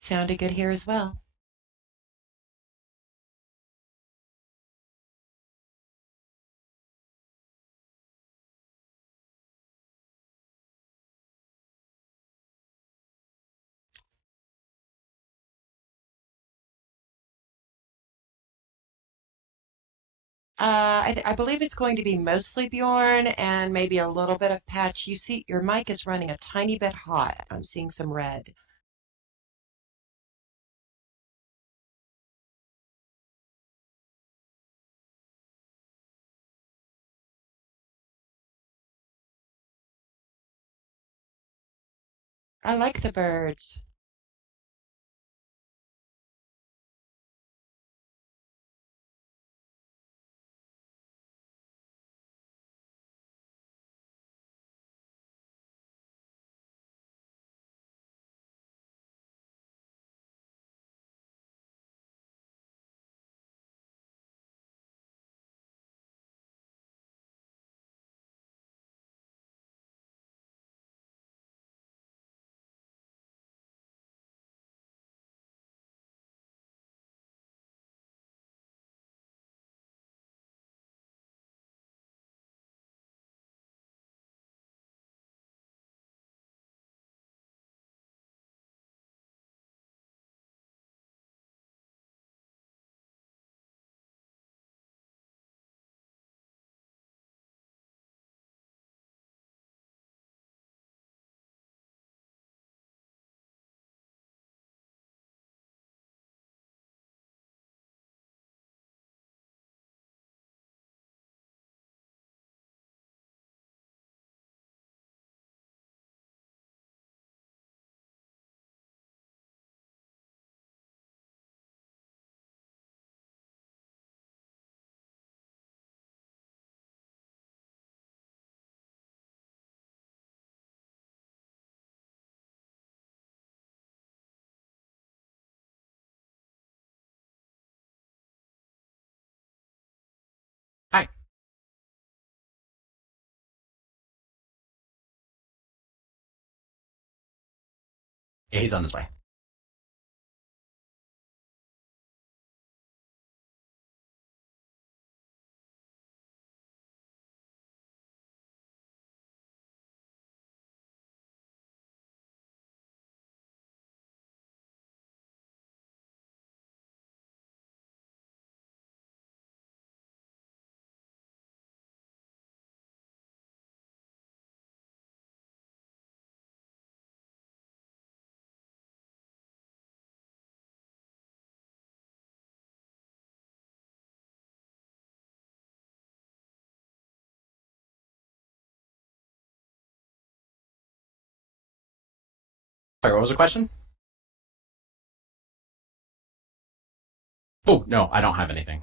Sounded good here as well. I believe it's going to be mostly Bjorn and maybe a little bit of Patch. You see, your mic is running a tiny bit hot. I'm seeing some red. I like the birds. Hi. Yeah, he's on his way. Sorry, what was the question? Oh, no, I don't have anything.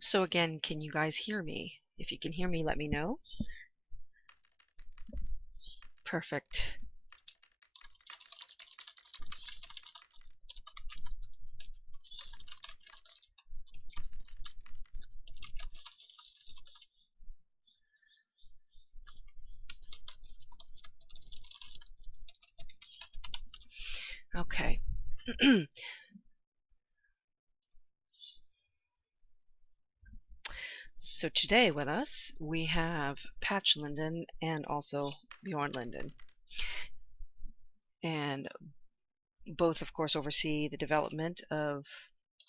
So again, can you guys hear me? If you can hear me, let me know. Perfect. Okay. So today with us, we have Patch Linden and also Bjorn Linden. And both, of course, oversee the development of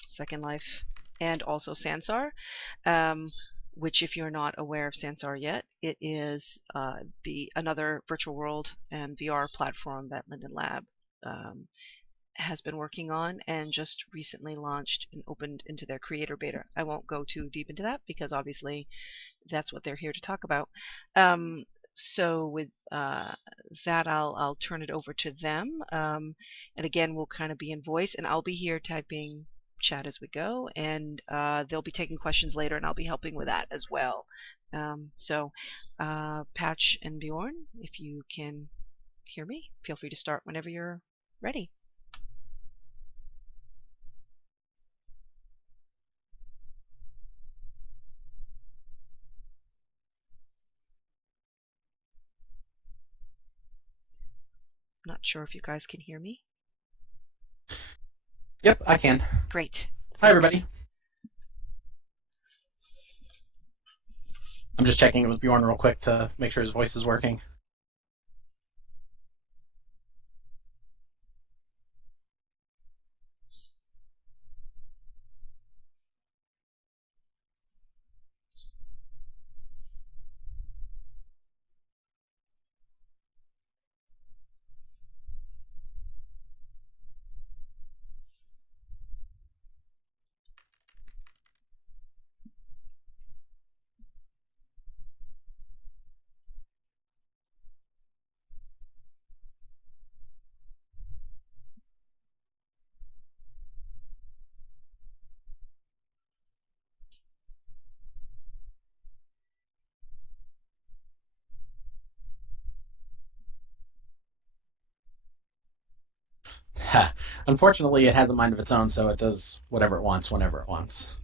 Second Life and also Sansar, which, if you're not aware of Sansar yet, it is another virtual world and VR platform that Linden Lab has been working on and just recently launched and opened into their creator beta. I won't go too deep into that because obviously that's what they're here to talk about. So with that, I'll turn it over to them. And again, we'll kind of be in voice, and I'll be here typing chat as we go, and they'll be taking questions later, and I'll be helping with that as well. So Patch and Bjorn, if you can hear me, feel free to start whenever you're ready. Not sure if you guys can hear me. Yep, I can. Great. Hi, everybody. I'm just checking it with Bjorn real quick to make sure his voice is working. Unfortunately, it has a mind of its own, so it does whatever it wants whenever it wants.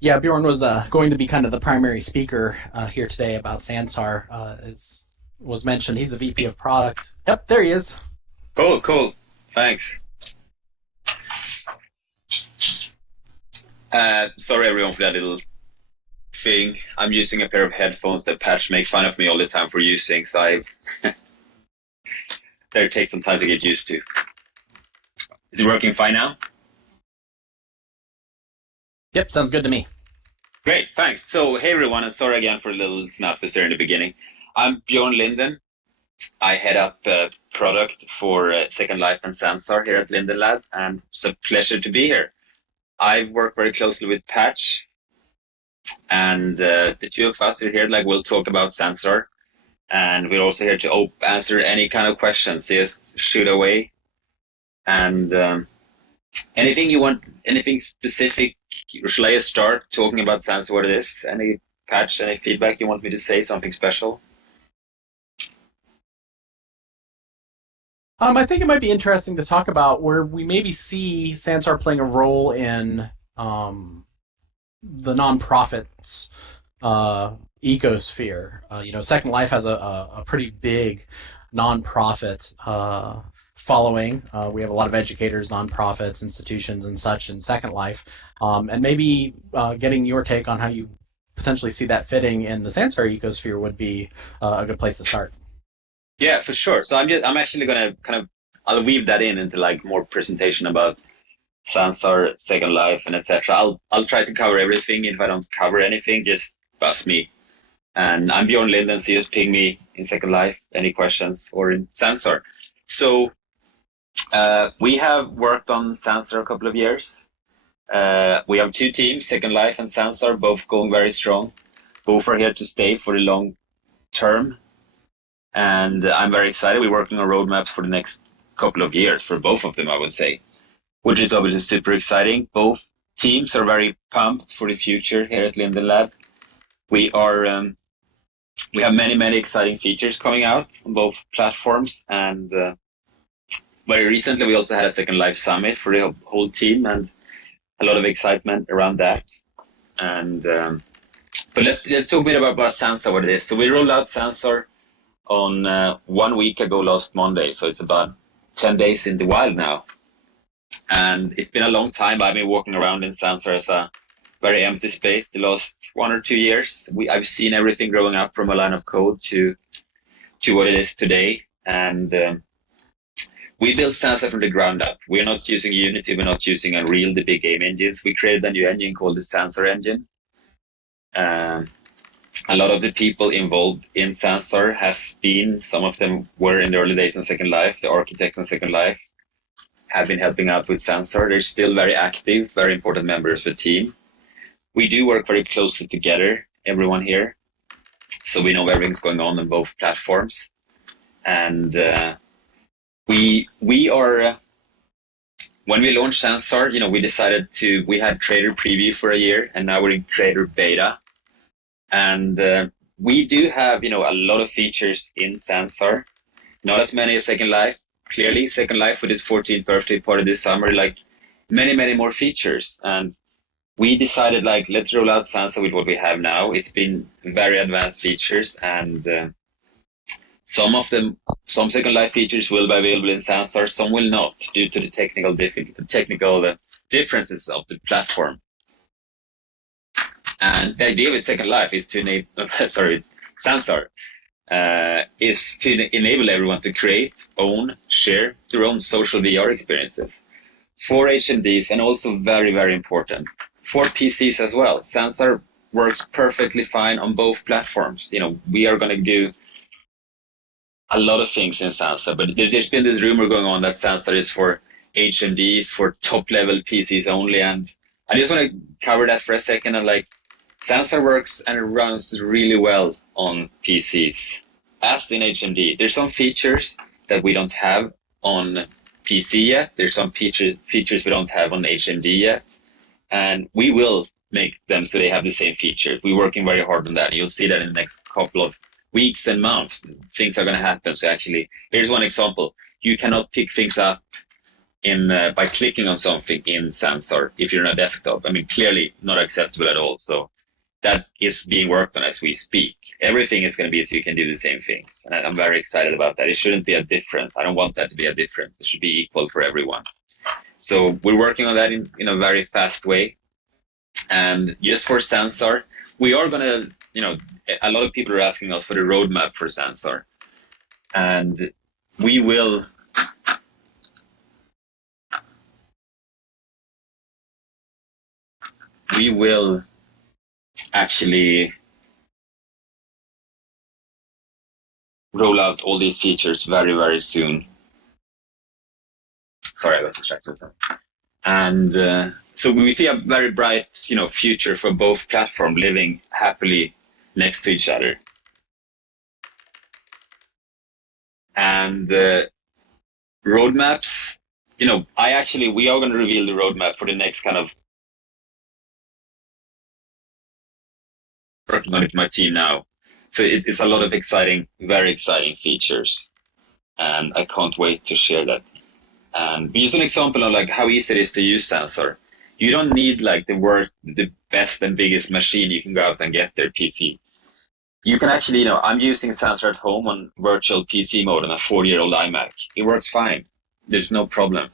Yeah, Bjorn was going to be kind of the primary speaker here today about Sansar. As was mentioned, he's the VP of product. Yep, there he is. Cool. Thanks. Sorry everyone for that little thing. I'm using a pair of headphones that Patch makes fun of me all the time for using, so I that'll take some time to get used to. Is it working fine now? Yep, sounds good to me. Great, thanks. So, hey everyone, and sorry again for a little snafu there in the beginning. I'm Bjorn Linden. I head up product for Second Life and Sansar here at Linden Lab, and it's a pleasure to be here. I've worked very closely with Patch, and the two of us are here, we'll talk about Sansar, and we're also here to answer any kind of questions. Just shoot away. And anything you want, anything specific, shall I start talking about Sansar, what it is? Any Patch, any feedback you want me to say, something special? I think it might be interesting to talk about where we maybe see Sansar playing a role in the nonprofits ecosphere. Second Life has a pretty big nonprofit following. We have a lot of educators, nonprofits, institutions, and such in Second Life. And maybe getting your take on how you potentially see that fitting in the Sansar ecosphere would be a good place to start. Yeah, for sure. So I'm actually gonna I'll weave that into like more presentation about Sansar, Second Life, and etc. I'll try to cover everything. If I don't cover anything, just buzz me. And I'm Bjorn Linden, so just ping me in Second Life, any questions, or in Sansar. So we have worked on Sansar a couple of years. We have two teams, Second Life and Sansar, both going very strong. Both are here to stay for the long term. And I'm very excited. We're working on roadmaps for the next couple of years for both of them, I would say, which is obviously super exciting. Both teams are very pumped for the future here at Linden Lab. We have many exciting features coming out on both platforms, and very recently we also had a Second Life summit for the whole team, and a lot of excitement around that. And but let's talk a bit about Sansar, what it is. So we rolled out Sansar on 1 week ago, last Monday. So it's about 10 days in the wild now. And it's been a long time. I've been walking around in Sansar as a very empty space the last 1 or 2 years. I've seen everything growing up from a line of code to what it is today. And we built Sansar from the ground up. We're not using Unity. We're not using Unreal, the big game engines. We created a new engine called the Sansar engine. A lot of the people involved in Sansar some of them were in the early days on Second Life. The architects on Second Life have been helping out with Sansar. They're still very active, very important members of the team. We do work very closely together, everyone here. So we know everything's going on both platforms. And we are, when we launched Sansar, we had creator preview for a year, and now we're in creator beta. And we do have, a lot of features in Sansar, not as many as Second Life. Clearly, Second Life with its 14th birthday party this summer, like many more features. And we decided, let's roll out Sansar with what we have now. It's been very advanced features, and some Second Life features will be available in Sansar, some will not, due to the technical differences of the platform. And the idea with Second Life is to Sansar is to enable everyone to create, own, share their own social VR experiences for HMDs, and also very important for PCs as well. Sansar works perfectly fine on both platforms. We are going to do a lot of things in Sansar, but there's been this rumor going on that Sansar is for HMDs, for top-level PCs only, and I just want to cover that for a second. And Sansar works and it runs really well on PCs, as in HMD. There's some features that we don't have on PC yet. There's some features we don't have on HMD yet, and we will make them so they have the same features. We're working very hard on that. You'll see that in the next couple of weeks and months. Things are going to happen. So actually, here's one example. You cannot pick things up by clicking on something in Sansar if you're on a desktop. Clearly not acceptable at all. So that is being worked on as we speak. Everything is going to be so you can do the same things. And I'm very excited about that. It shouldn't be a difference. I don't want that to be a difference. It should be equal for everyone. So we're working on that in a very fast way. And just for Sansar, we are going to, a lot of people are asking us for the roadmap for Sansar. And we will actually roll out all these features very soon. Sorry, I got distracted. And so we see a very bright, future for both platforms living happily next to each other. And roadmaps, we are going to reveal the roadmap for the next kind of, working on it with my team now. So it's a lot of very exciting features. and I can't wait to share that. And just an example of like how easy it is to use Sansar. You don't need like the best and biggest machine you can go out and get their PC. You can actually, I'm using Sansar at home on virtual PC mode on a 4-year-old iMac. It works fine. There's no problem.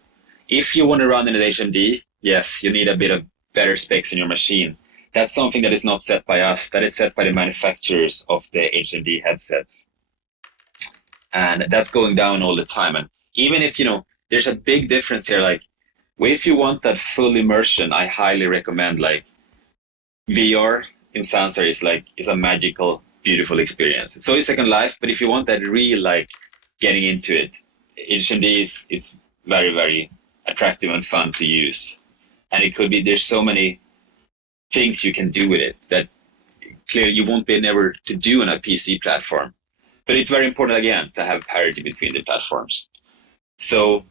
If you want to run in an HMD, yes, you need a bit of better specs in your machine. That's something that is not set by us. That is set by the manufacturers of the HMD headsets. And that's going down all the time. And even if, there's a big difference here, like if you want that full immersion, I highly recommend like VR in Sansar is a magical, beautiful experience. It's always Second Life, but if you want that real like getting into it, HMD is very, very attractive and fun to use. And it could be, there's so many things you can do with it that clearly you won't be able to do on a PC platform. But it's very important, again, to have parity between the platforms. So,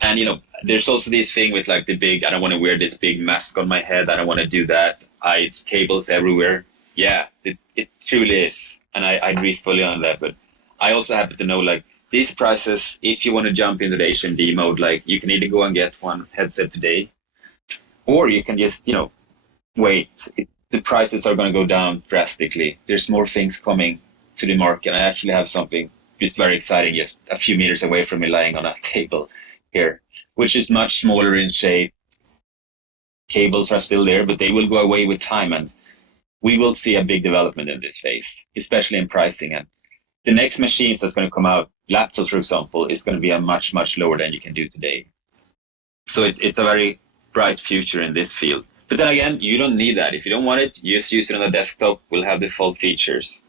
and there's also this thing with like I don't want to wear this big mask on my head. I don't want to do that. It's cables everywhere. Yeah, it truly is. And I agree fully on that. But I also happen to know like these prices, if you want to jump into the HMD mode, like you can either go and get one headset today, or you can just, wait. The prices are going to go down drastically. There's more things coming to the market. I actually have something just very exciting just a few meters away from me lying on a table here, which is much smaller in shape. Cables are still there, but they will go away with time, and we will see a big development in this phase, especially in pricing. And the next machines that's going to come out, laptops, for example, is going to be a much, much lower than you can do today. So it's a very bright future in this field. But then again, you don't need that. If you don't want it, just use it on a desktop. We'll have the full features.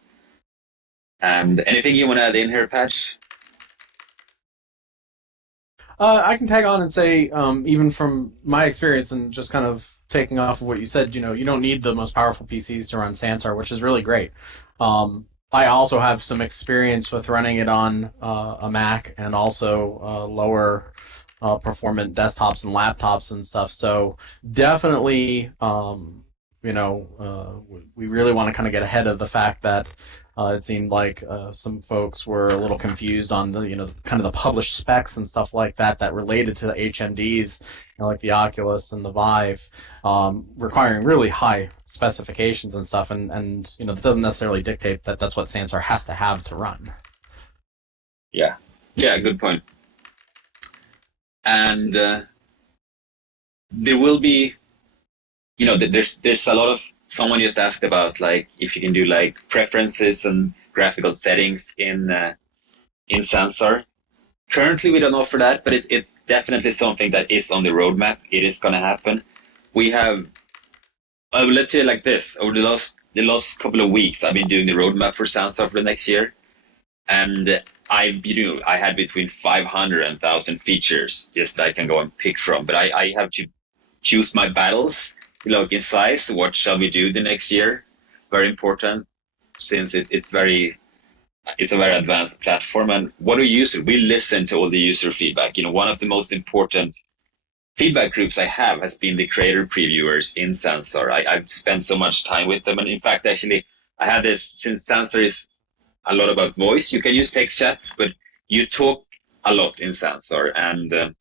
And anything you want to add in here, Patch? I can tag on and say, even from my experience and just kind of taking off of what you said, you don't need the most powerful PCs to run Sansar, which is really great. I also have some experience with running it on a Mac and also lower performant desktops and laptops and stuff. So definitely, we really want to kind of get ahead of the fact that it seemed like some folks were a little confused on the, kind of the published specs and stuff like that related to the HMDs, like the Oculus and the Vive, requiring really high specifications and stuff. And that doesn't necessarily dictate that that's what Sansar has to have to run. Yeah, good point. And there will be, there's a lot of, someone just asked about like if you can do like preferences and graphical settings in Sansar. Currently, we don't offer that, but it's definitely something that is on the roadmap. It is going to happen. We have, let's say it like this: over the last couple of weeks, I've been doing the roadmap for Sansar for the next year, and I had between 500 and 1,000 features just I can go and pick from, but I have to choose my battles. In size, what shall we do the next year? Very important, since it's a very advanced platform. And what do users? We listen to all the user feedback. One of the most important feedback groups I have has been the creator previewers in Sansar. I've spent so much time with them, and in fact, actually, I had this, since Sansar is a lot about voice. You can use text chat, but you talk a lot in Sansar, and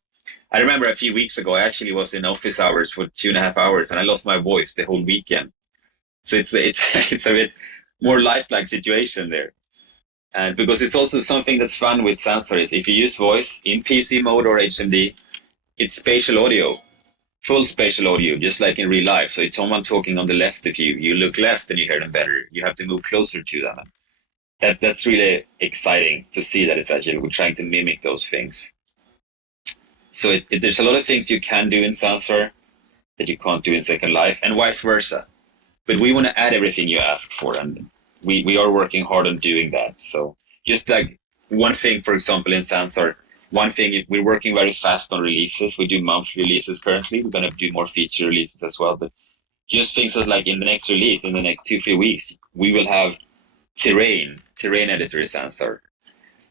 I remember a few weeks ago, I actually was in office hours for 2.5 hours, and I lost my voice the whole weekend. So it's a bit more lifelike situation there. And because it's also something that's fun with Sansar is if you use voice in PC mode or HMD, it's spatial audio, full spatial audio, just like in real life. So it's someone talking on the left of you. You look left and you hear them better. You have to move closer to them. That's really exciting to see that we're trying to mimic those things. So there's a lot of things you can do in Sansar that you can't do in Second Life, and vice versa. But we want to add everything you ask for, and we are working hard on doing that. So just like one thing, for example, in Sansar, we're working very fast on releases. We do monthly releases currently. We're going to do more feature releases as well. But just things as like in the next release, in the next 2-3 weeks, we will have terrain editor in Sansar.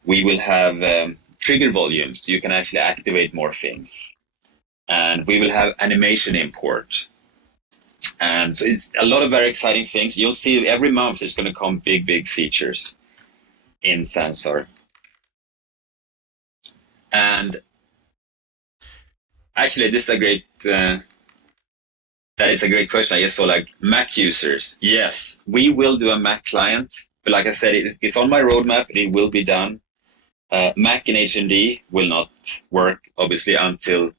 We will have trigger volumes, you can actually activate more things. And we will have animation import. And so it's a lot of very exciting things. You'll see every month there's going to come big features in Sansar. And actually, this is a great. That is a great question. I just saw like Mac users. Yes, we will do a Mac client, but like I said, it's on my roadmap. It will be done. Mac and HMD will not work, obviously, until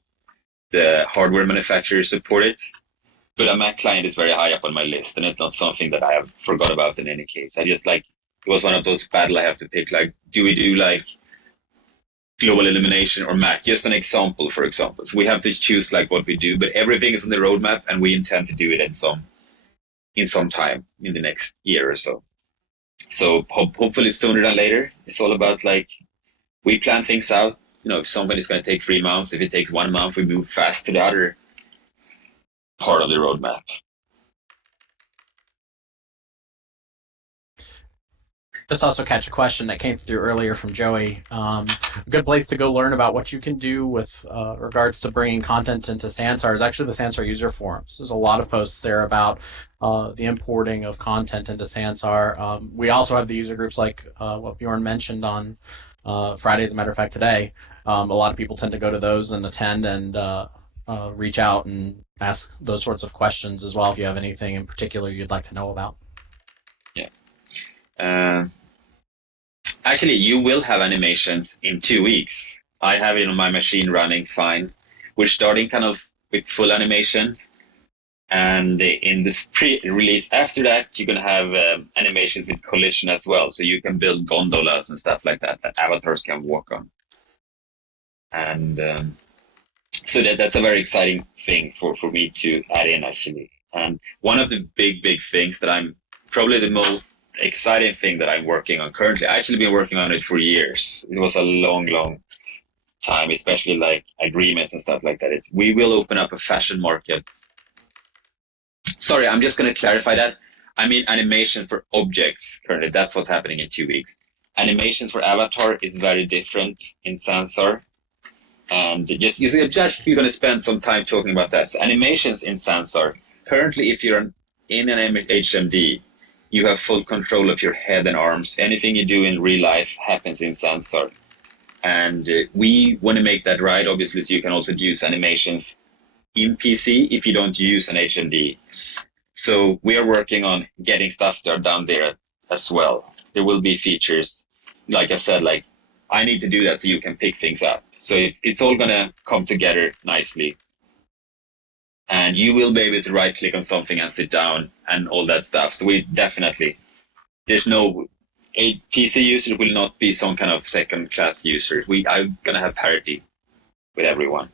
the hardware manufacturers support it. But a Mac client is very high up on my list, and it's not something that I have forgot about in any case. I just like, it was one of those battle I have to pick. Like, do we do like global elimination or Mac? Just an example, for example. So we have to choose like what we do, but everything is on the roadmap, and we intend to do it in some time in the next year or so. So hopefully sooner than later. It's all about like, we plan things out. You know, if somebody's going to take 3 months, if it takes 1 month, we move fast to the other part of the roadmap. Just also catch a question that came through earlier from Joey. A good place to go learn about what you can do with regards to bringing content into Sansar is actually the Sansar user forums. There's a lot of posts there about the importing of content into Sansar. We also have the user groups like what Bjorn mentioned on Friday, as a matter of fact, today. A lot of people tend to go to those and attend and reach out and ask those sorts of questions as well if you have anything in particular you'd like to know about. Yeah. Actually, you will have animations in 2 weeks. I have it on my machine running fine. We're starting kind of with full animation. And in the pre-release after that, you're going to have animations with collision as well. So you can build gondolas and stuff like that avatars can walk on. And so that's a very exciting thing for me to add in, actually. And one of the big things that I'm probably the most exciting thing that I'm working on currently, I actually been working on it for years. It was a long time, especially like agreements and stuff like that. We will open up a fashion market. Sorry, I'm just going to clarify that. I mean animation for objects currently. That's what's happening in 2 weeks. Animations for avatar is very different in Sansar. And just you're going to spend some time talking about that. So animations in Sansar, currently if you're in an HMD, you have full control of your head and arms. Anything you do in real life happens in Sansar. And we want to make that right, obviously, so you can also use animations in PC if you don't use an HMD. So we are working on getting stuff down there as well. There will be features, like I said, like I need to do that so you can pick things up. So it's all going to come together nicely. And you will be able to right click on something and sit down and all that stuff. So we definitely, a PC user will not be some kind of second class user. I'm going to have parity with everyone.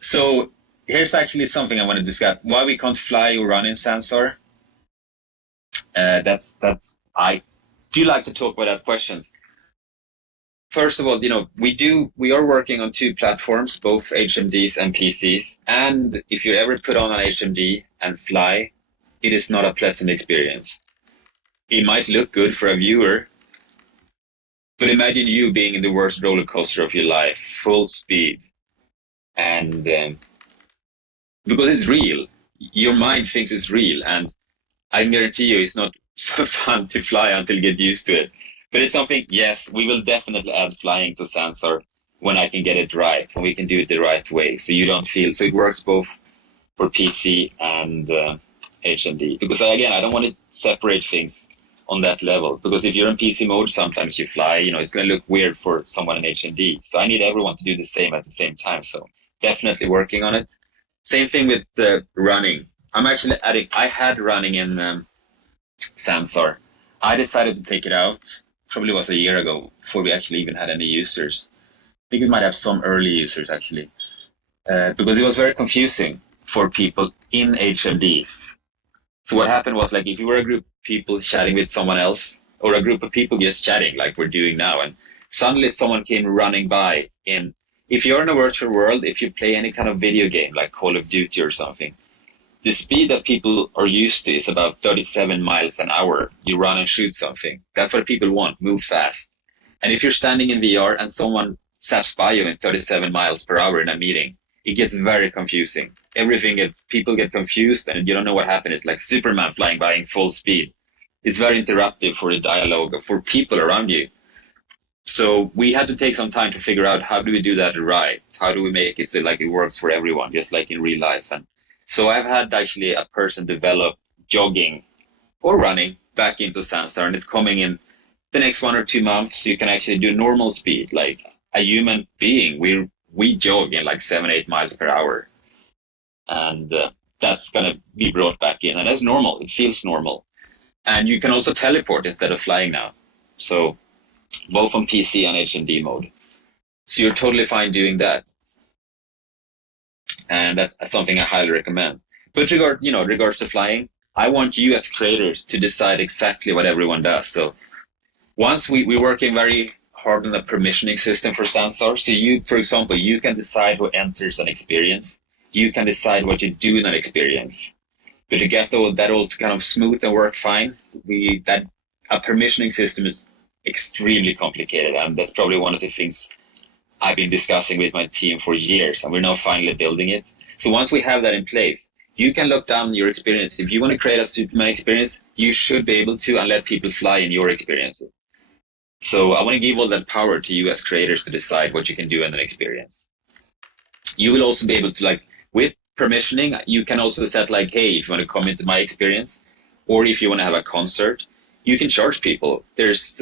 So here's actually something I want to discuss. Why we can't fly or run in Sansar. I do like to talk about that question. First of all, we are working on 2 platforms, both HMDs and PCs. And if you ever put on an HMD and fly, it is not a pleasant experience. It might look good for a viewer, but imagine you being in the worst roller coaster of your life, full speed. And because it's real, your mind thinks it's real. And I can guarantee you it's not fun to fly until you get used to it. But it's something, yes, we will definitely add flying to Sansar when I can get it right, when we can do it the right way. So you don't feel, so it works both for PC and HMD. Because again, I don't want to separate things on that level. Because if you're in PC mode, sometimes you fly, it's going to look weird for someone in HMD. So I need everyone to do the same at the same time. So definitely working on it. Same thing with running. I'm actually adding, I had running in Sansar. I decided to take it out. Probably was a year ago before we actually even had any users. I think we might have some early users actually, because it was very confusing for people in HMDs. So what happened was, like, if you were a group of people chatting with someone else, or a group of people just chatting like we're doing now, and suddenly someone came running by if you're in a virtual world, if you play any kind of video game like Call of Duty or something, the speed that people are used to is about 37 miles an hour. You run and shoot something. That's what people want, move fast. And if you're standing in VR and someone zaps by you in 37 miles per hour in a meeting, it gets very confusing. People get confused and you don't know what happened. It's like Superman flying by in full speed. It's very interruptive for the dialogue, for people around you. So we had to take some time to figure out how do we do that right? How do we make it so like it works for everyone, just like in real life? And so I've had actually a person develop jogging or running back into Sansar, and it's coming in the next 1 or 2 months. You can actually do normal speed, like a human being. We jog in like 7-8 miles per hour, and that's gonna be brought back in, and that's normal. It feels normal, and you can also teleport instead of flying now. So both on PC and HMD mode. So you're totally fine doing that. And that's something I highly recommend. But regards to flying, I want you as creators to decide exactly what everyone does. So once we're working very hard on the permissioning system for Sansar. So you, for example, you can decide who enters an experience. You can decide what you do in an experience. But to get that all to kind of smooth and work fine, a permissioning system is extremely complicated, and that's probably one of the things I've been discussing with my team for years, and we're now finally building it. So once we have that in place, you can look down your experience. If you want to create a Superman experience, you should be able to and let people fly in your experience. So I want to give all that power to you as creators to decide what you can do in an experience. You will also be able to, like, with permissioning, you can also set like, hey, if you want to come into my experience, or if you want to have a concert, you can charge people. There's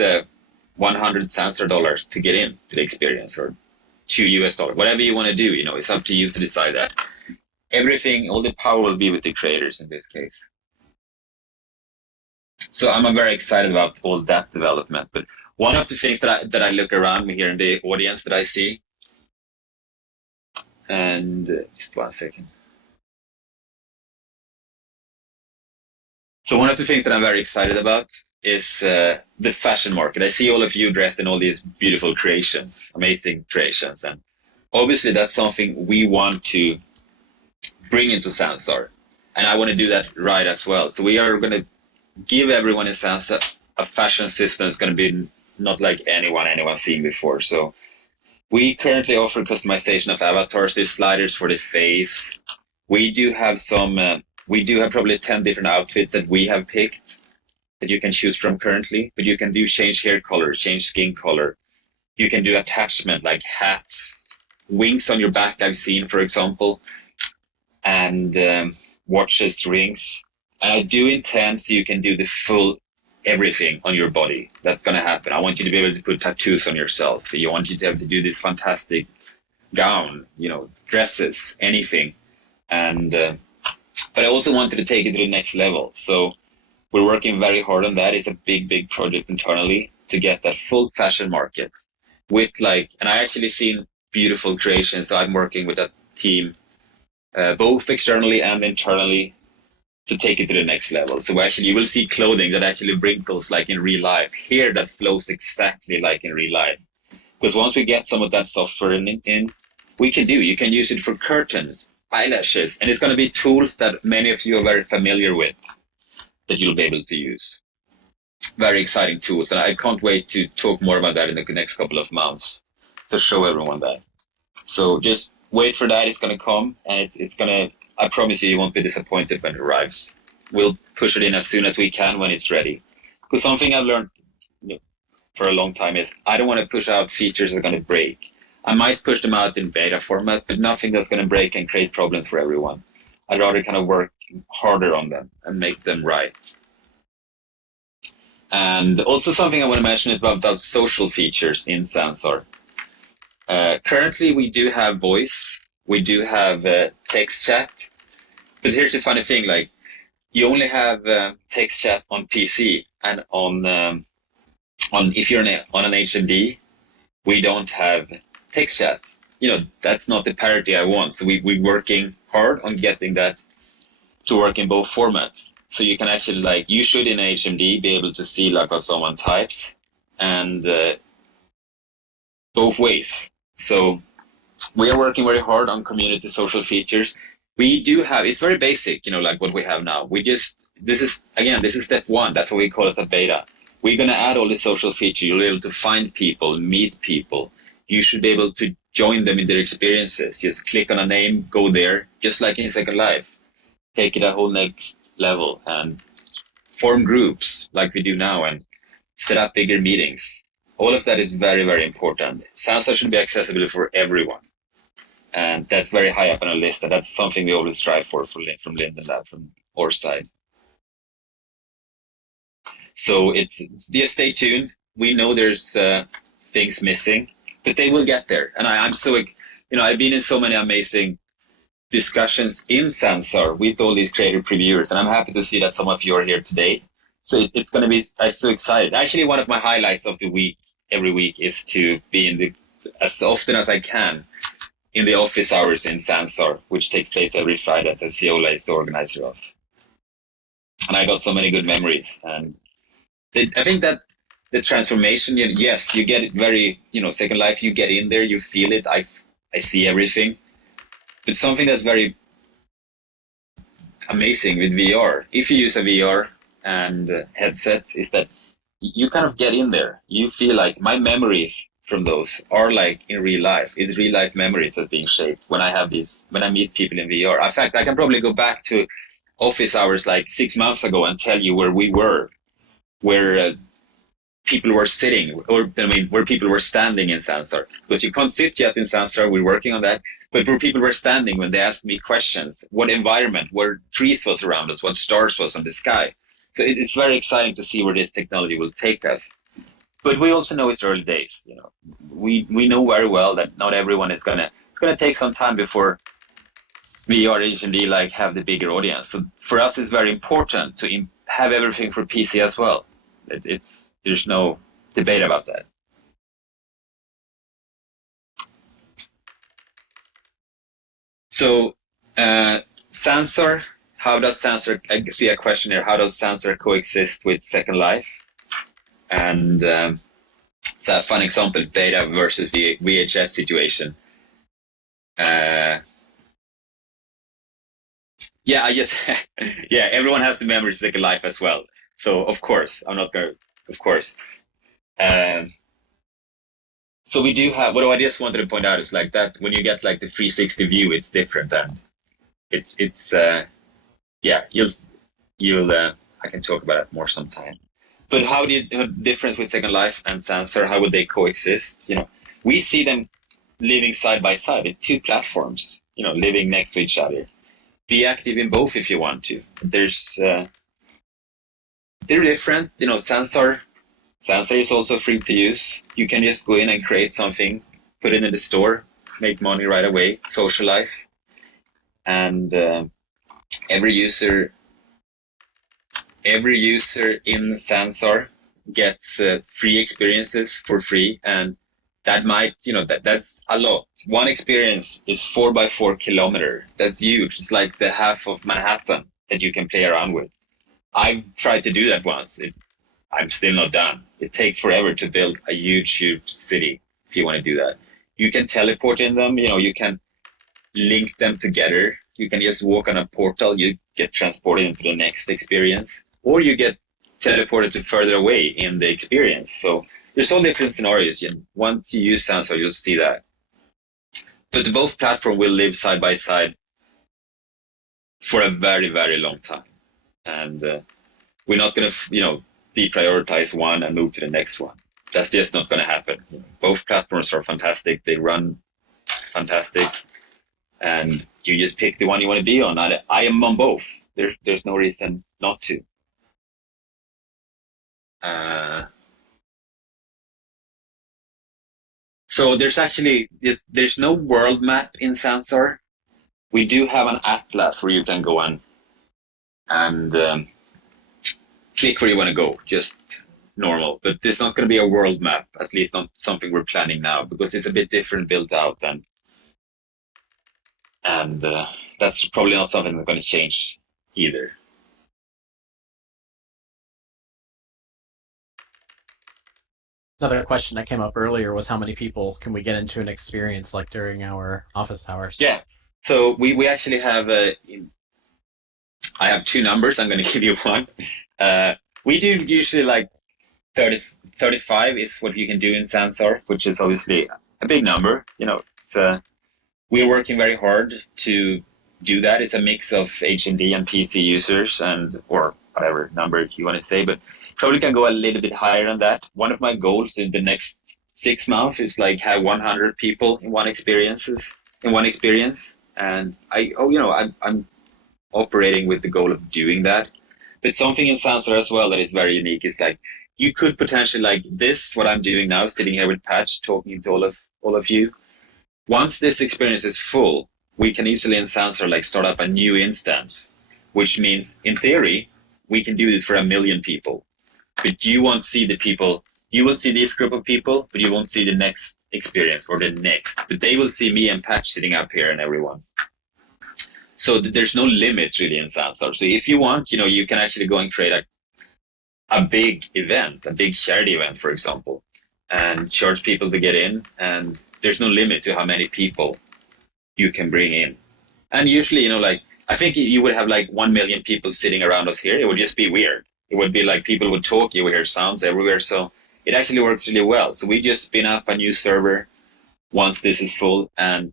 100 Sansar dollars to get in to the experience, or $2 whatever you want to do. It's up to you to decide that. Everything, all the power will be with the creators in this case. So I'm very excited about all that development. But one of the things that I look around me here in the audience that I see, and just 1 second. So one of the things that I'm very excited about is the fashion market. I see all of you dressed in all these beautiful creations, amazing creations. And obviously that's something we want to bring into Sansar. And I want to do that right as well. So we are going to give everyone in Sansar a fashion system that's going to be not like anyone's seen before. So we currently offer customization of avatars. There's sliders for the face. We do have probably 10 different outfits that we have picked that you can choose from currently, but you can do change hair color, change skin color. You can do attachment like hats, wings on your back I've seen, for example, and watches, rings. And I do intend so you can do the full everything on your body. That's going to happen. I want you to be able to put tattoos on yourself. I want you to be able to do this fantastic gown, dresses, anything. And but I also wanted to take it to the next level. So we're working very hard on that. It's a big, big project internally to get that full fashion market with and I actually seen beautiful creations. So I'm working with a team, both externally and internally, to take it to the next level. So actually you will see clothing that actually wrinkles like in real life, hair that flows exactly like in real life. Because once we get some of that software in, you can use it for curtains, eyelashes, and it's going to be tools that many of you are very familiar with that you'll be able to use. Very exciting tools, and I can't wait to talk more about that in the next couple of months to show everyone that. So just wait for that. It's going to come, and it's going to, I promise you won't be disappointed when it arrives. We'll push it in as soon as we can when it's ready. Because something I've learned for a long time is I don't want to push out features that are going to break. I might push them out in beta format, but nothing that's going to break and create problems for everyone. I'd rather kind of work harder on them and make them right. And also something I want to mention is about those social features in Sansar. Currently, we do have voice, we do have text chat, but here's the funny thing: you only have text chat on PC, and on if you're on an HMD, we don't have text chat. That's not the parity I want. So we're working hard on getting that to work in both formats. So you can actually you should in HMD be able to see how someone types, and both ways. So we are working very hard on community social features. We do have, it's very basic, like what we have now. This is step one. That's what we call it a beta. We're going to add all the social features. You'll be able to find people, meet people. You should be able to join them in their experiences. Just click on a name, go there, just like in Second Life. Take it a whole next level and form groups like we do now and set up bigger meetings. All of that is very, very important. Sansar should be accessible for everyone. And that's very high up on our list. And that's something we always strive for from Linden Lab, from our side. So it's just stay tuned. We know there's things missing, but they will get there. And I'm so, I've been in so many amazing discussions in Sansar with all these creative previewers, and I'm happy to see that some of you are here today. So it's going to be, I'm so excited. Actually, one of my highlights of the week, every week, is to be as often as I can in the office hours in Sansar, which takes place every Friday, as Siola is the organizer of. And I got so many good memories. And I think that the transformation, yes, you get it very, Second Life, you get in there, you feel it. I see everything. But something that's very amazing with VR, if you use a VR and headset, is that you kind of get in there. You feel like my memories from those are like in real life. It's real life memories that are being shaped when I meet people in VR. In fact, I can probably go back to office hours like 6 months ago and tell you where we were, where people were sitting, or where people were standing in Sansar. Because you can't sit yet in Sansar, we're working on that. But where people were standing when they asked me questions, what environment, where trees was around us, what stars was on the sky. So it's very exciting to see where this technology will take us. But we also know it's early days. We know very well that not everyone is it's gonna take some time before VR HMD have the bigger audience. So for us, it's very important to have everything for PC as well. There's no debate about that. So Sansar, how does Sansar, I see a question here, how does Sansar coexist with Second Life? And it's a fun example, beta versus VHS situation. Yeah, everyone has the memory of Second Life as well. So of course, so we do have, what I just wanted to point out is that when you get the 360 view, it's different, and you'll I can talk about it more sometime. But how do the difference with Second Life and Sansar, how would they coexist? We see them living side by side. It's two platforms, living next to each other. Be active in both if you want to. They're different. Sansar is also free to use. You can just go in and create something, put it in the store, make money right away, socialize. And every user in Sansar gets free experiences for free, and that might, that's a lot. One experience is 4x4 kilometer. That's huge. It's like the half of Manhattan that you can play around with. I tried to do that once. I'm still not done. It takes forever to build a huge city if you want to do that. You can teleport in them. You can link them together. You can just walk on a portal. You get transported into the next experience, or you get teleported to further away in the experience. So there's all different scenarios. Once you use Sansar, you'll see that. But both platforms will live side by side for a very, very long time. And we're not going to, deprioritize one and move to the next one. That's just not going to happen. Both platforms are fantastic. They run fantastic. And you just pick the one you want to be on. I am on both. There's no reason not to. So there's no world map in Sansar. We do have an atlas where you can go and click where you want to go, just normal. But there's not going to be a world map, at least not something we're planning now, because it's a bit different built out, and that's probably not something that's going to change either. Another question that came up earlier was how many people can we get into an experience during our office hours? Yeah, so we actually have I have two numbers. I'm going to give you one. We do usually 35 is what you can do in Sansar, which is obviously a big number. We're working very hard to do that. It's a mix of HMD and PC users, or whatever number you want to say, but probably can go a little bit higher than that. One of my goals in the next 6 months is like have 100 people in one experience, and I'm operating with the goal of doing that. But something in Sansar as well that is very unique is like you could potentially like this, what I'm doing now, sitting here with Patch, talking to all of you. Once this experience is full, we can easily in Sansar like start up a new instance, which means in theory we can do this for 1 million people. But you won't see the people. You will see this group of people, but you won't see the next experience or the next. But they will see me and Patch sitting up here and everyone. So there's no limit really in Sansar. So if you want, you can actually go and create a big event, a big charity event, for example, and charge people to get in. And there's no limit to how many people you can bring in. And usually, I think you would have like 1 million people sitting around us here. It would just be weird. It would be like people would talk, you would hear sounds everywhere. So it actually works really well. So we just spin up a new server once this is full, and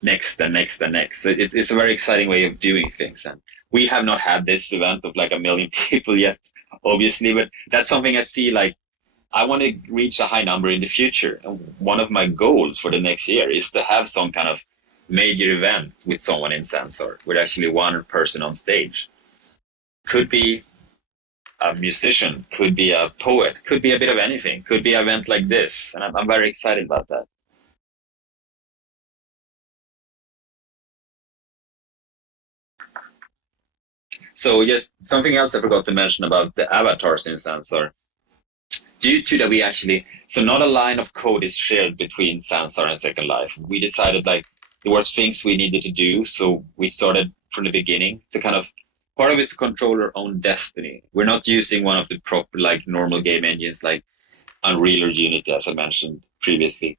next and next and next. So it's a very exciting way of doing things. And we have not had this event of like 1 million people yet, obviously, but that's something I see like I want to reach a high number in the future. And one of my goals for the next year is to have some kind of major event with someone in Sansar, with actually one person on stage. Could be a musician, could be a poet, could be a bit of anything, could be an event like this. And I'm very excited about that. So just something else I forgot to mention about the avatars in Sansar. Due to that, we actually, so not a line of code is shared between Sansar and Second Life. We decided like there was things we needed to do, so we started from the beginning to kind of, part of it is to control our own destiny. We're not using one of the proper like normal game engines like Unreal or Unity, as I mentioned previously.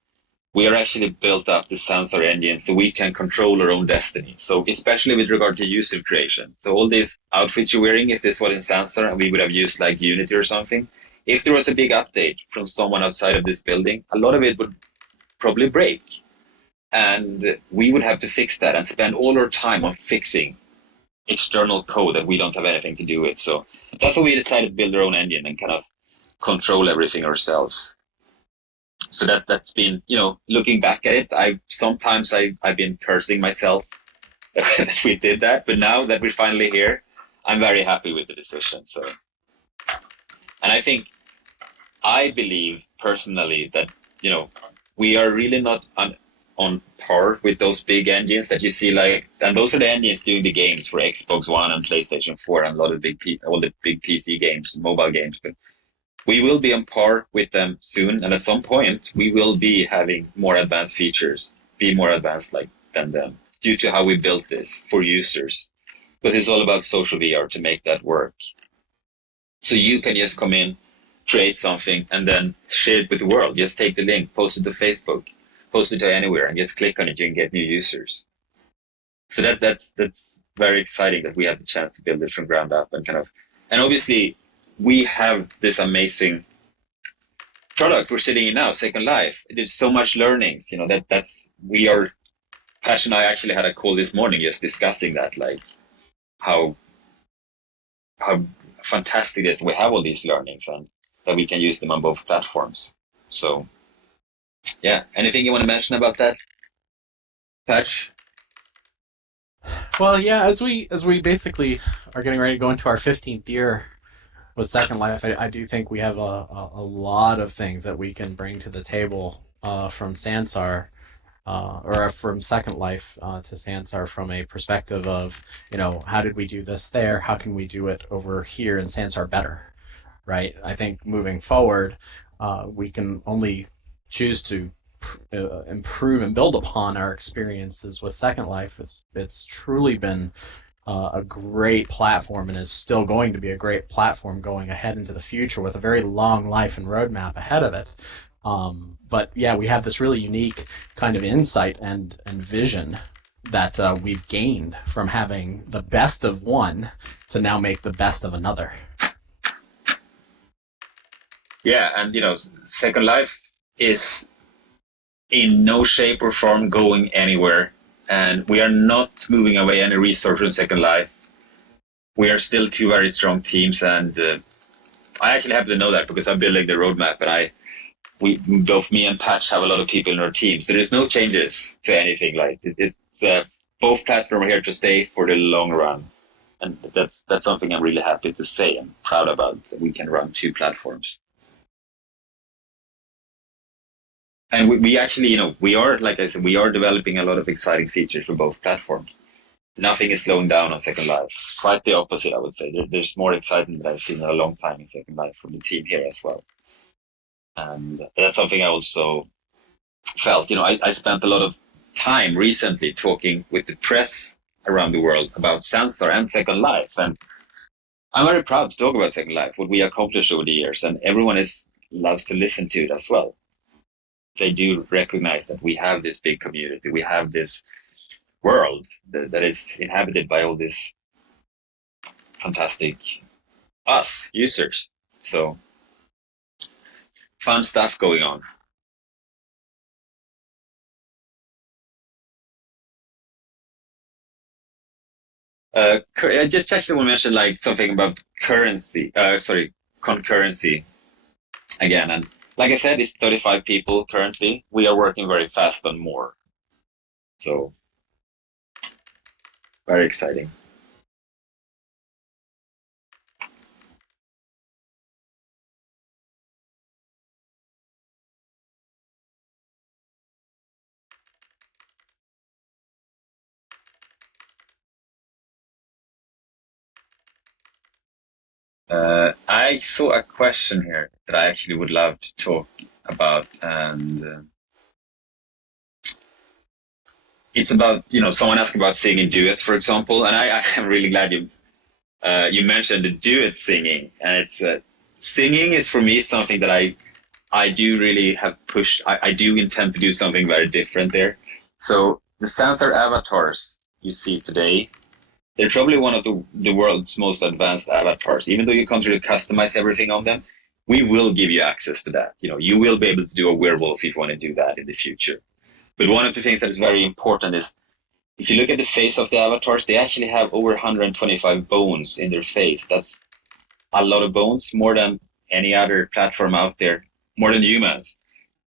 We are actually built up the Sansar engine so we can control our own destiny. So especially with regard to user creation. So all these outfits you're wearing, if this was in Sansar and we would have used like Unity or something, if there was a big update from someone outside of this building, a lot of it would probably break. And we would have to fix that and spend all our time on fixing external code that we don't have anything to do with. So that's why we decided to build our own engine and kind of control everything ourselves. So that's been, looking back at it, I've been cursing myself that we did that. But now that we're finally here, I'm very happy with the decision. So, and I believe personally that, we are really not on par with those big engines that you see, like, and those are the engines doing the games for Xbox One and PlayStation 4 and a lot of all the big PC games, mobile games. But we will be on par with them soon, and at some point we will be having more advanced features, be more advanced like than them, due to how we built this for users. Because it's all about social VR to make that work. So you can just come in, create something, and then share it with the world. Just take the link, post it to Facebook, post it to anywhere, and just click on it. You can get new users. So that's very exciting that we have the chance to build it from ground up and and obviously we have this amazing product we're sitting in now, Second Life. There's so much learnings, Patch and I actually had a call this morning just discussing that, like how fantastic it is we have all these learnings and that we can use them on both platforms. So yeah, anything you want to mention about that, Patch? Well, yeah, as we basically are getting ready to go into our 15th year with Second Life, I do think we have a lot of things that we can bring to the table from Sansar, or from Second Life to Sansar, from a perspective of, how did we do this there? How can we do it over here in Sansar better, right? I think moving forward, we can only choose to improve and build upon our experiences with Second Life. It's truly been a great platform and is still going to be a great platform going ahead into the future with a very long life and roadmap ahead of it. But yeah, we have this really unique kind of insight and vision that we've gained from having the best of one to now make the best of another. Yeah, and Second Life is in no shape or form going anywhere, and we are not moving away any resource from Second Life. we are still two very strong teams, and I actually happen to know that because I'm building the roadmap, and both me and Patch have a lot of people in our team, so there's no changes to anything. Like it's both platforms are here to stay for the long run, and that's something I'm really happy to say and proud about, that we can run two platforms. And we actually, we are, like I said, we are developing a lot of exciting features for both platforms. Nothing is slowing down on Second Life. Quite the opposite, I would say. There's more excitement than I've seen in a long time in Second Life from the team here as well. And that's something I also felt. I spent a lot of time recently talking with the press around the world about Sansar and Second Life. And I'm very proud to talk about Second Life, what we accomplished over the years. And everyone loves to listen to it as well. They do recognize that we have this big community. We have this world that is inhabited by all these fantastic us users. So fun stuff going on. I just actually want to mention like something about concurrency again. And like I said, it's 35 people currently. We are working very fast on more. So very exciting. I saw a question here that I actually would love to talk about, and it's about, someone asked about singing duets, for example, and I am really glad you mentioned the duet singing, and it's singing is for me something that I do really have pushed. I do intend to do something very different there. So the Sansar avatars you see today, they're probably one of the world's most advanced avatars. Even though you can't really customize everything on them, we will give you access to that. You will be able to do a werewolf if you want to do that in the future. But one of the things that is very important is, if you look at the face of the avatars, they actually have over 125 bones in their face. That's a lot of bones, more than any other platform out there, more than humans.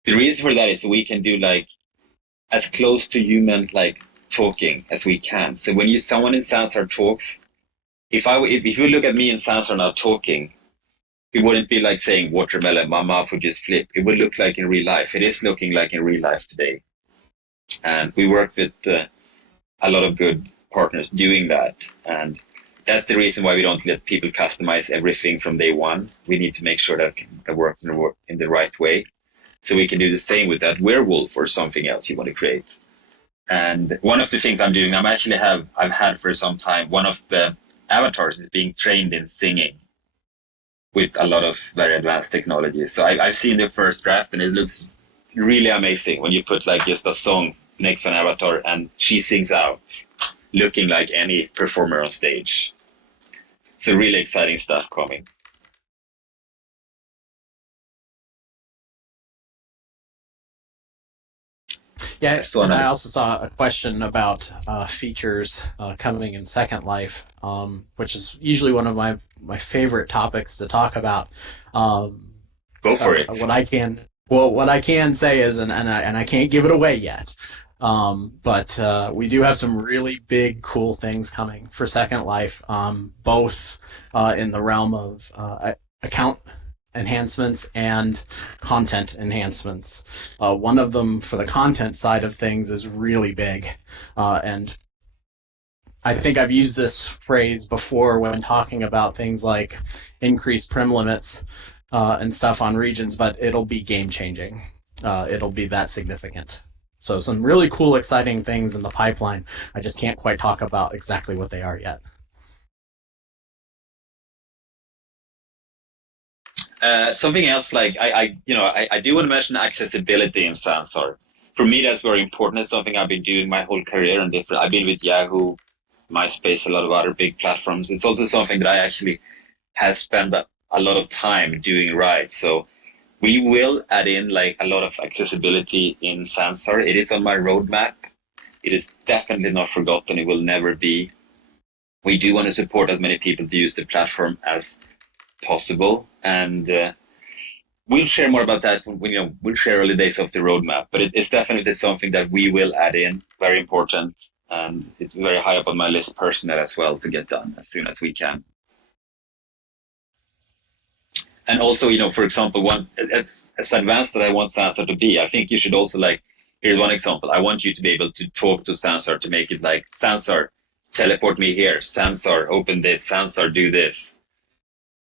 The reason for that is so we can do like as close to human like talking as we can. So when someone in Sansar talks, if you look at me in Sansar now talking, it wouldn't be like saying watermelon, my mouth would just flip. It would look like in real life. It is looking like in real life today. And we work with a lot of good partners doing that. And that's the reason why we don't let people customize everything from day one. We need to make sure that it works in the right way. So we can do the same with that werewolf or something else you want to create. And one of the things I'm doing, I've had for some time, one of the avatars is being trained in singing with a lot of very advanced technology. So I've seen the first draft, and it looks really amazing when you put like just a song next to an avatar and she sings out, looking like any performer on stage. So really exciting stuff coming. Yeah, and I also saw a question about features coming in Second Life, which is usually one of my favorite topics to talk about. Go for it. What I can say is, and I can't give it away yet, but we do have some really big, cool things coming for Second Life, both in the realm of account enhancements and content enhancements. One of them for the content side of things is really big, and I think I've used this phrase before when talking about things like increased prim limits and stuff on regions, but it'll be game changing. It'll be that significant. So some really cool, exciting things in the pipeline. I just can't quite talk about exactly what they are yet. Something else, like I do want to mention accessibility in Sansar. For me, that's very important. It's something I've been doing my whole career, and I've been with Yahoo, MySpace, a lot of other big platforms. It's also something that I actually have spent a lot of time doing right. So we will add in like a lot of accessibility in Sansar. It is on my roadmap. It is definitely not forgotten. It will never be. We do want to support as many people to use the platform as possible, and we'll share more about that when we'll share early days of the roadmap. But it's definitely something that we will add in. Very important, and it's very high up on my list personally as well to get done as soon as we can. And also, for example, one as advanced that I want Sansar to be, I think you should also here's one example. I want you to be able to talk to Sansar to make it like, Sansar, teleport me here. Sansar, open this. Sansar, do this.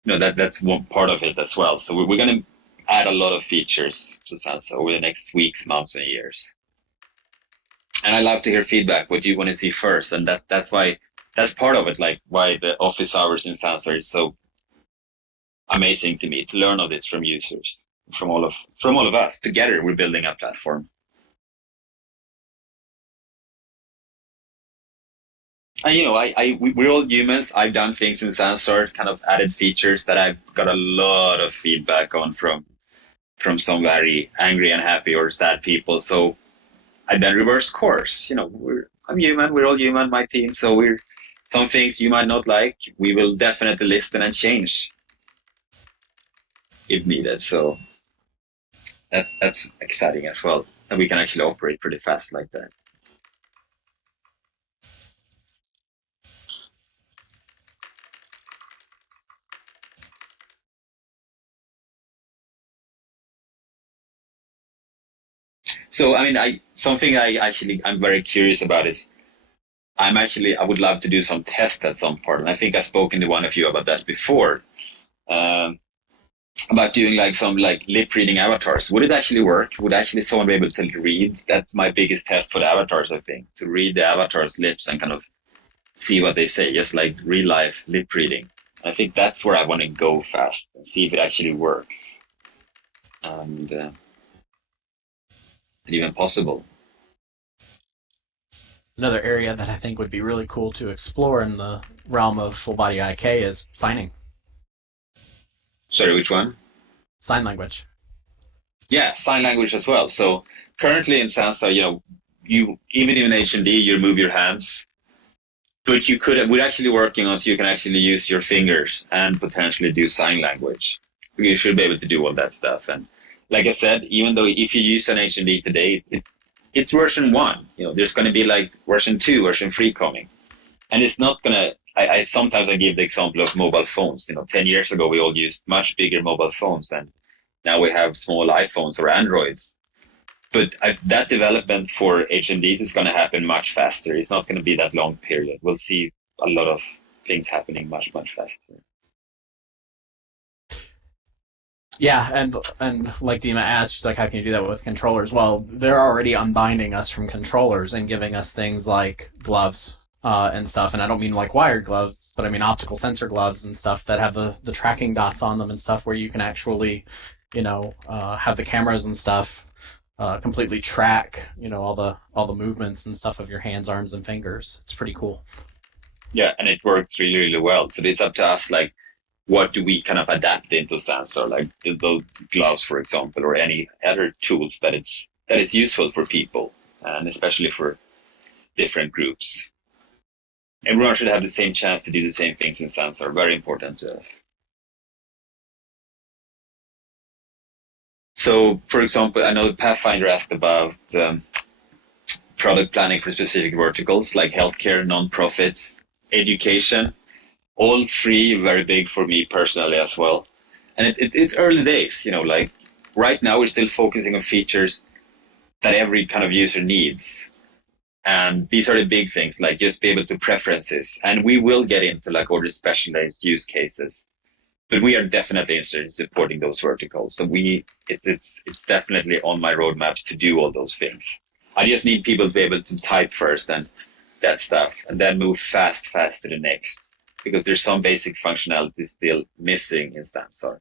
That's one part of it as well. So we're going to add a lot of features to Sansar over the next weeks, months, and years. And I love to hear feedback. What do you want to see first? And that's part of it. Like why the office hours in Sansar is so amazing to me, to learn all this from users, from all of us. Together, we're building a platform. And we're all humans. I've done things in Sansar, kind of added features that I've got a lot of feedback on from some very angry, unhappy, or sad people. So I then reverse course. I'm human. We're all human. My team. So some things you might not like. We will definitely listen and change if needed. So that's exciting as well, and we can actually operate pretty fast like that. So, something I'm very curious about is I would love to do some tests at some part. And I think I've spoken to one of you about that before, about doing some lip reading avatars. Would it actually work? Would actually someone be able to read? That's my biggest test for the avatars, I think, to read the avatar's lips and kind of see what they say, just like real life lip reading. I think that's where I want to go fast and see if it actually works. And even possible. Another area that I think would be really cool to explore in the realm of full body IK is signing. Sorry, which one? Sign language. Yeah, sign language as well. So currently in Sansar, you even in HMD, you remove your hands, but we're actually working on so you can actually use your fingers and potentially do sign language. You should be able to do all that stuff. And like I said, even though if you use an HMD today, it's version 1. There's going to be version 2, version 3 coming. And it's not going to, I sometimes give the example of mobile phones. 10 years ago, we all used much bigger mobile phones, and now we have small iPhones or Androids. But that development for HMDs is going to happen much faster. It's not going to be that long period. We'll see a lot of things happening much, much faster. Yeah, and like Dima asked, she's like, how can you do that with controllers? Well, they're already unbinding us from controllers and giving us things like gloves and stuff. And I don't mean like wired gloves, but I mean optical sensor gloves and stuff that have the tracking dots on them and stuff where you can actually, have the cameras and stuff completely track, all the movements and stuff of your hands, arms, and fingers. It's pretty cool. Yeah, and it works really, really well. So it's up to us, what do we kind of adapt into Sansar, like those gloves, for example, or any other tools that it's useful for people, and especially for different groups. Everyone should have the same chance to do the same things in Sansar. Very important to us. So, for example, I know Pathfinder asked about product planning for specific verticals like healthcare, nonprofits, education. All 3 very big for me personally as well. And it's early days, right now we're still focusing on features that every kind of user needs. And these are the big things, like just be able to preferences. And we will get into all the specialized use cases. But we are definitely interested in supporting those verticals. So it's definitely on my roadmaps to do all those things. I just need people to be able to type first and that stuff, and then move fast to the next. Because there's some basic functionality still missing in Sansar.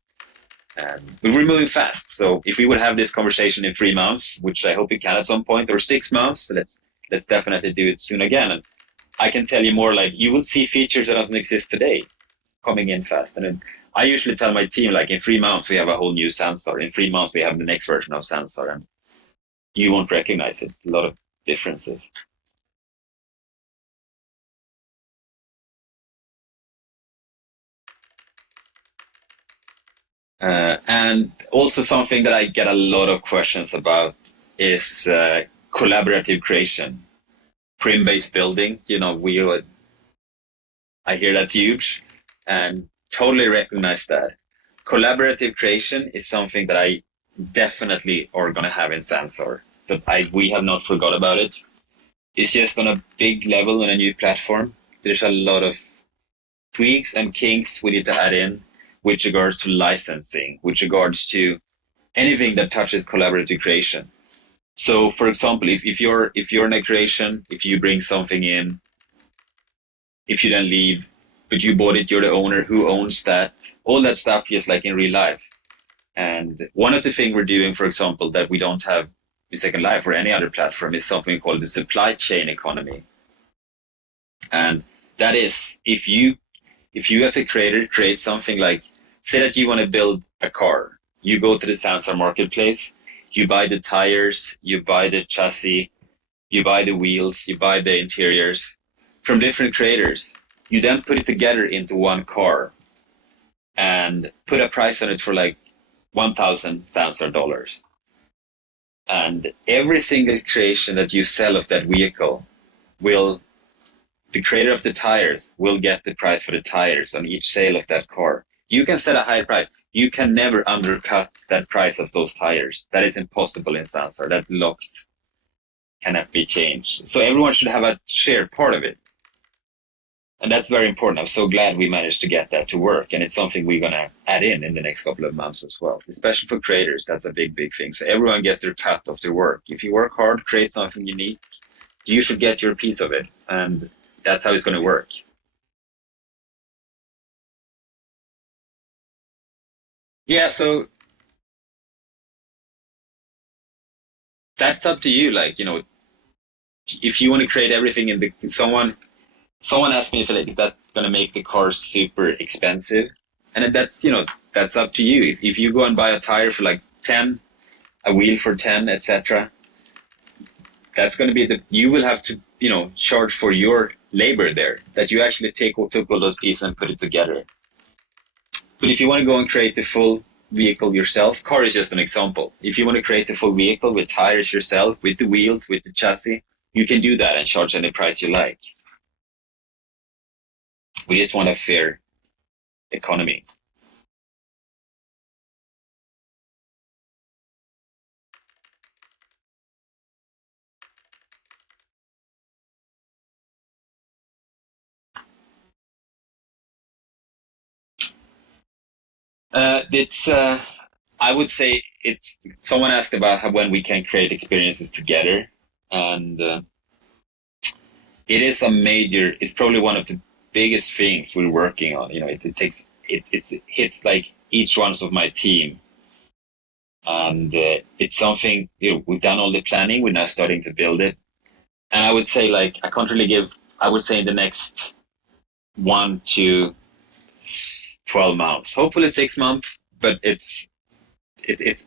And we're moving fast. So if we would have this conversation in 3 months, which I hope we can at some point, or 6 months, let's definitely do it soon again. And I can tell you more, you will see features that don't exist today coming in fast. And then I usually tell my team, in 3 months, we have a whole new Sansar. In 3 months, we have the next version of Sansar. And you won't recognize it. A lot of differences. And also something that I get a lot of questions about is collaborative creation, print-based building. I hear that's huge, and totally recognize that. Collaborative creation is something that I definitely are going to have in Sansar. We have not forgot about it. It's just on a big level on a new platform. There's a lot of tweaks and kinks we need to add in with regards to licensing, with regards to anything that touches collaborative creation. So, for example, if you're in a creation, if you bring something in, if you then leave, but you bought it, you're the owner, who owns that? All that stuff, just like in real life. And one of the things we're doing, for example, that we don't have in Second Life or any other platform is something called the supply chain economy. And that is, if you as a creator create something like, say that you want to build a car, you go to the Sansar marketplace, you buy the tires, you buy the chassis, you buy the wheels, you buy the interiors from different creators. You then put it together into one car and put a price on it for like 1,000 Sansar dollars. And every single creation that you sell of that vehicle the creator of the tires will get the price for the tires on each sale of that car. You can set a higher price. You can never undercut that price of those tires. That is impossible in Sansar. That's locked, cannot be changed. So everyone should have a shared part of it. And that's very important. I'm so glad we managed to get that to work. And it's something we're going to add in the next couple of months as well, especially for creators. That's a big, big thing. So everyone gets their cut of their work. If you work hard, create something unique, you should get your piece of it. And that's how it's going to work. Yeah, so that's up to you. Like, if you want to create everything someone asked me if that's going to make the car super expensive. And that's up to you. If you go and buy a tire for like 10, a wheel for 10, etc., that's going to be you will have to, charge for your labor there, that you actually took all those pieces and put it together. But if you want to go and create the full vehicle yourself, car is just an example. If you want to create the full vehicle with tires yourself, with the wheels, with the chassis, you can do that and charge any price you like. We just want a fair economy. I would say someone asked about when we can create experiences together, and it's probably one of the biggest things we're working on. It hits like each one of my team, and it's something, we've done all the planning, we're now starting to build it. And I would say, like, I can't really I would say in the next 1 to 12 months, hopefully 6 months, but it's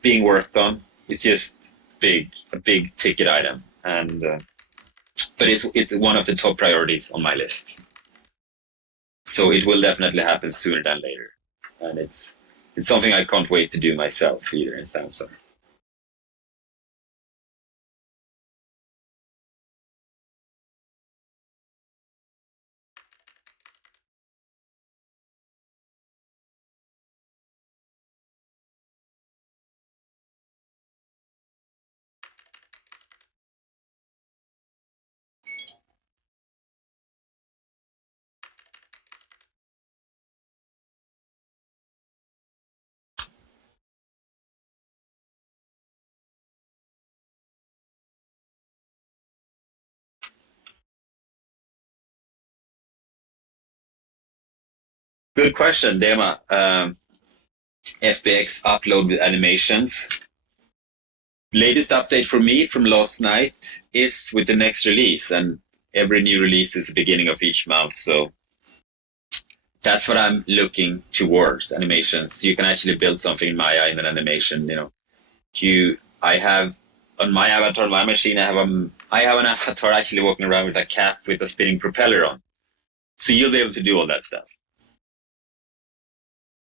being worked on. It's just a big ticket item, and but it's one of the top priorities on my list. So it will definitely happen sooner than later, and it's something I can't wait to do myself either in Sansar. Good question, Dema. FBX upload with animations. Latest update for me from last night is with the next release, and every new release is the beginning of each month. So that's what I'm looking towards, animations. You can actually build something in Maya in an animation. I have on my avatar, my machine, I have an avatar actually walking around with a cap with a spinning propeller on. So you'll be able to do all that stuff.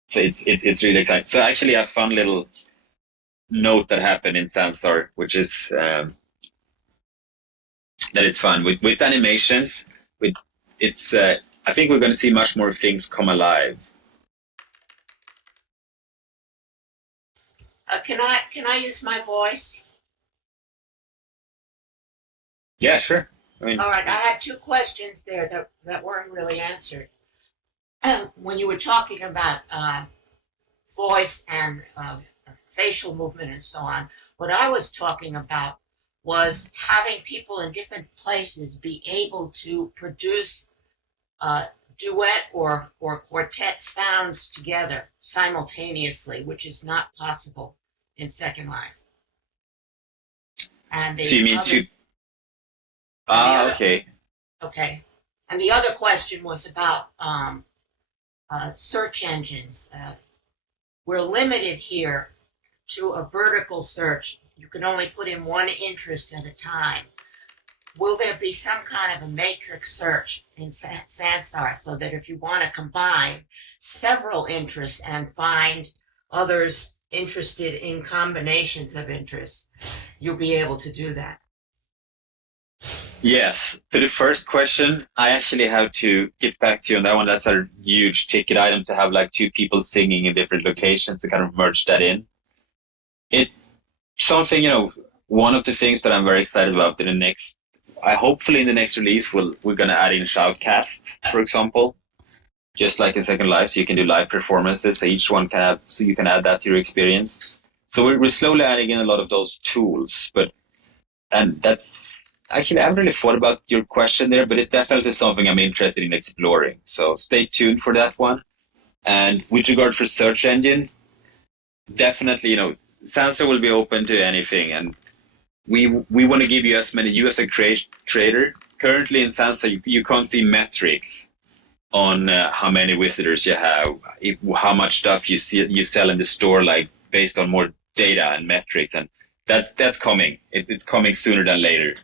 So it's really exciting. So actually, a fun little note that happened in Sansar, which is that is fun with animations. With it's I think we're going to see much more things come alive. Can I use my voice? Yeah, sure. I mean, All right, I had two questions there that weren't really answered. When you were talking about voice and facial movement and so on, what I was talking about was having people in different places be able to produce duet or quartet sounds together simultaneously, which is not possible in Second Life. And so you mean other, to? Okay. okay. And the other question was about search engines. We're limited here to a vertical search. You can only put in one interest at a time. Will there be some kind of a matrix search in Sansar so that if you want to combine several interests and find others interested in combinations of interests, you'll be able to do that? Yes. To the first question, I actually have to get back to you on that one. That's a huge ticket item to have like two people singing in different locations to kind of merge that in. It's something, one of the things that I'm very excited about in the next, hopefully in the next release, we're going to add in shoutcast, for example, just like in Second Life, so you can do live performances. So each one can have, so you can add that to your experience. So we're slowly adding in a lot of those tools, and that's actually, I haven't really thought about your question there, but it's definitely something I'm interested in exploring. So stay tuned for that one. And with regard for search engines, definitely, Sansar will be open to anything, and we want to give you as many. You as a creator, currently in Sansar, you can't see metrics on how many visitors you have, how much stuff you sell in the store, like based on more data and metrics, and that's coming. It's coming sooner than later,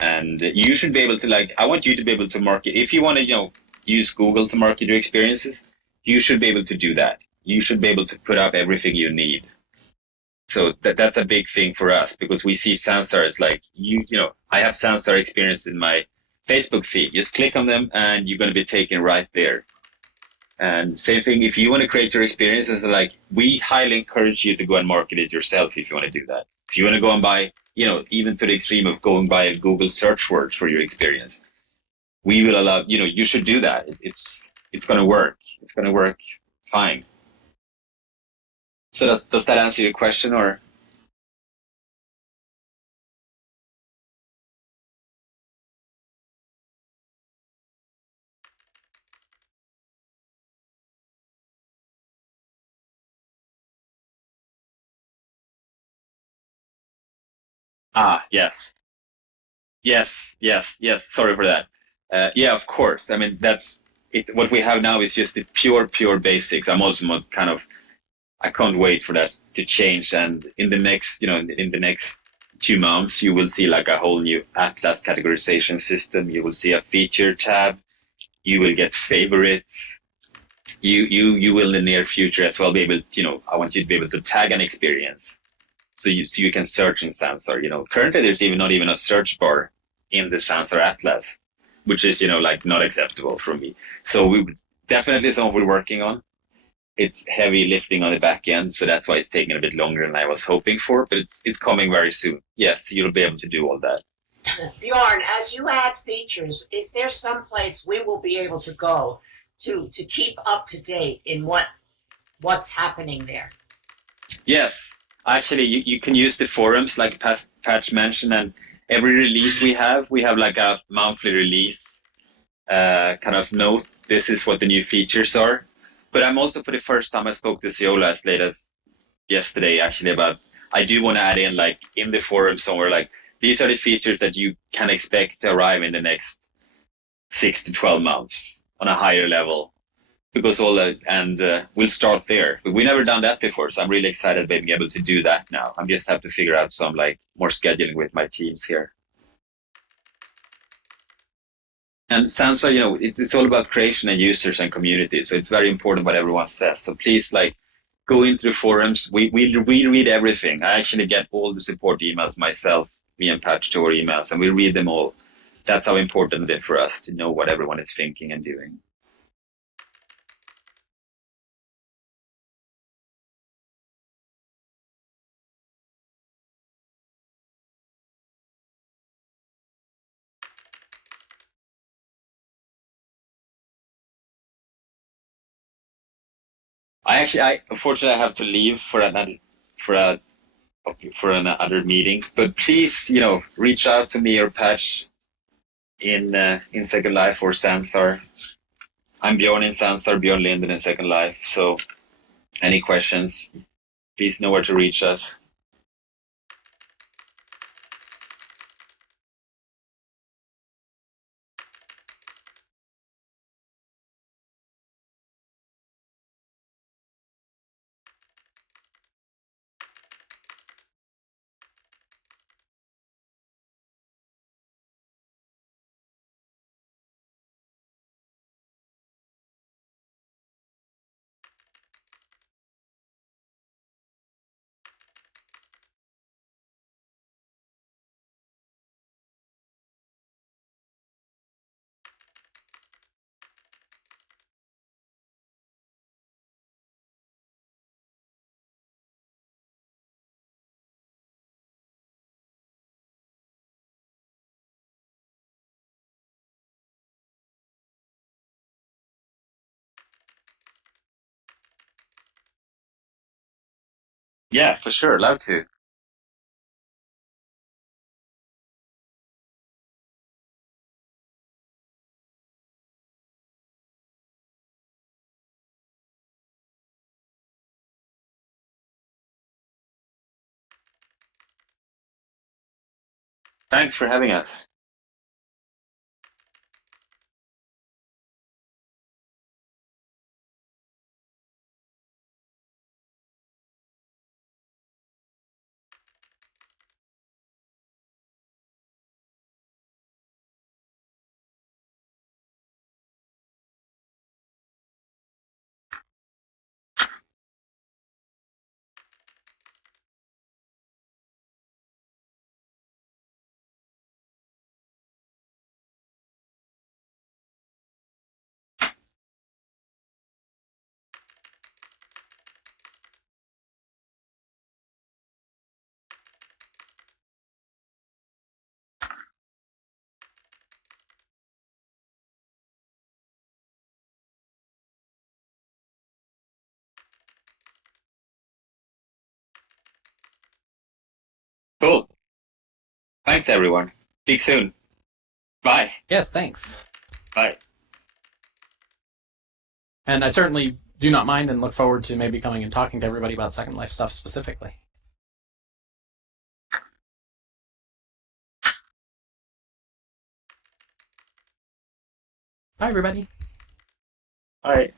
and you should be able to I want you to be able to market if you want to use Google to market your experiences. You should be able to do that. You should be able to put up everything you need. So that's a big thing for us because we see Sansar as I have Sansar experience in my Facebook feed. Just click on them and you're going to be taken right there. And same thing, if you want to create your experiences, we highly encourage you to go and market it yourself if you want to do that. If you want to go and buy, even to the extreme of going by a Google search words for your experience, we will allow, you should do that. It's going to work. It's going to work fine. So does that answer your question, or? Yes. Yes. Sorry for that. Yeah, of course. I mean, that's it. What we have now is just the pure basics. I'm also I can't wait for that to change. And in the next, in the next 2 months, you will see a whole new Atlas categorization system. You will see a feature tab. You will get favorites. You will in the near future as well be able to, I want you to be able to tag an experience. So you can search in Sansar. Currently there's not even a search bar in the Sansar Atlas, which is, not acceptable for me. So we definitely something we're working on. It's heavy lifting on the back end, so that's why it's taking a bit longer than I was hoping for, but it's coming very soon. Yes, you'll be able to do all that. Bjorn, as you add features, is there some place we will be able to go to keep up to date in what's happening there? Yes, actually, you can use the forums like Patch mentioned, and every release we have a monthly release kind of note. This is what the new features are. But I'm also, for the first time, I spoke to Ciola as late as yesterday, actually, about I do want to add in in the forum somewhere, these are the features that you can expect to arrive in the next 6 to 12 months on a higher level. Because we'll start there. But we've never done that before, so I'm really excited being able to do that now. I just have to figure out some more scheduling with my teams here. And Sansar, it's all about creation and users and community. So it's very important what everyone says. So please, like, go into the forums. We read everything. I actually get all the support emails myself, me and Patch to our emails, and we read them all. That's how important it is for us to know what everyone is thinking and doing. I unfortunately I have to leave for for a for another meeting. But please, reach out to me or Patch in Second Life or Sansar. I'm Bjorn in Sansar, Bjorn Linden in Second Life. So any questions, please know where to reach us. Yeah, for sure. Love to. Thanks for having us. Cool. Thanks, everyone. Speak soon. Bye. Yes, thanks. Bye. And I certainly do not mind and look forward to maybe coming and talking to everybody about Second Life stuff specifically. Bye, everybody. Bye.